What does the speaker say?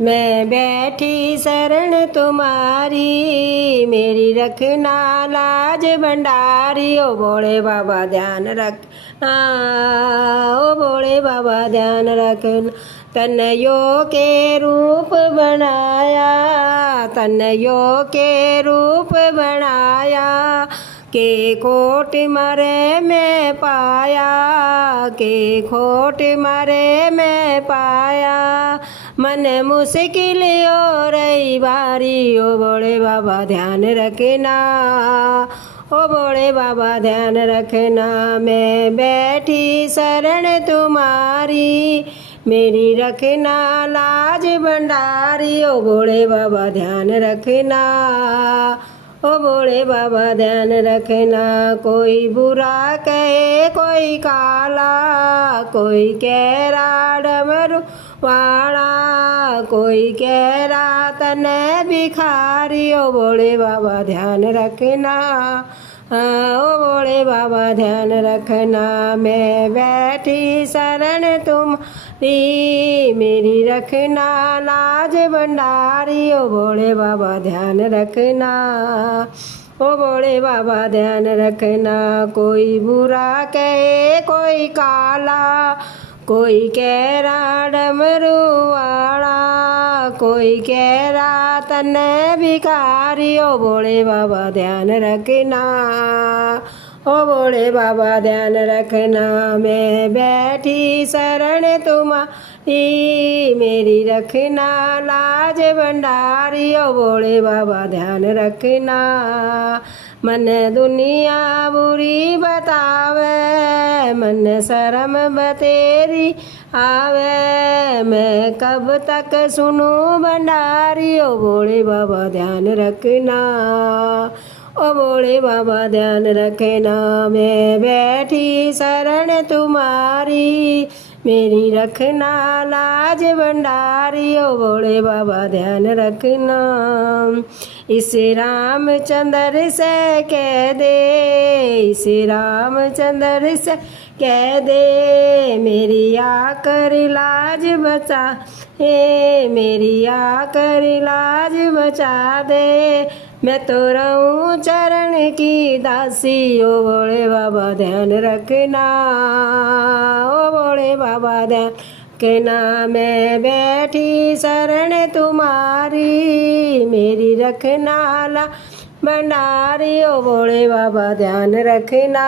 मैं बैठी शरण तुम्हारी, मेरी रखना लाज भंडारी। ओ भोले बाबा ध्यान रखना, ओ भोले बाबा ध्यान रखना। तनयो के रूप बनाया, तनयो के रूप बनाया, के खोट मरे मैं पाया, के खोट मरे मैं पाया। मन मुश्किल हो रही बारी, ओ भोले बाबा ध्यान रखना, ओ भोले बाबा ध्यान रखना। मैं बैठी शरण तुम्हारी, मेरी रखना लाज भंडारी। ओ भोले बाबा ध्यान रखना, ओ भोले बाबा ध्यान रखना। कोई बुरा कहे कोई काला, कोई कह रहा डमरू वाला, कोई कह रहा तने भिखारी। ओ भोले बाबा ध्यान रखना, ओ भोले बाबा ध्यान रखना। मैं बैठी शरण तुम्हारी, मेरी रखना लाज भंडारी। ओ भोले बाबा ध्यान रखना, ओ भोले बाबा ध्यान रखना। कोई बुरा कहे कोई काला, कोई कह रहा डमरू वाला, कोई कह रहा तने भिखारी। ओ भोले बाबा ध्यान रखना, ओ भोले बाबा ध्यान रखना। मैं बैठी शरण तुम्हारी, मेरी रखना लाज भंडारी। ओ भोले बाबा ध्यान रखना। मन दुनिया बुरी बतावे, मन शर्म बतेरी आवे, मैं कब तक सुनूं भंडारी। ओ भोले बाबा ध्यान रखना, ओ भोले बाबा ध्यान रखना। मैं बैठी शरण तुम्हारी, मेरी रखना लाज भंडारी। ओ भोले बाबा ध्यान रखना। इस रामचंद्र से कह दे, इस रामचंद्र से कह दे, मेरी आकर लाज बचा हे, मेरी आकर लाज बचा दे। मैं तो रहूं चरण की दासी। ओ भोले बाबा ध्यान रखना, ओ भोले बाबा ध्यान रखना। मैं बैठी शरण तुम्हारी, मेरी रखना ला भंडारी। ओ भोले बाबा ध्यान रखना।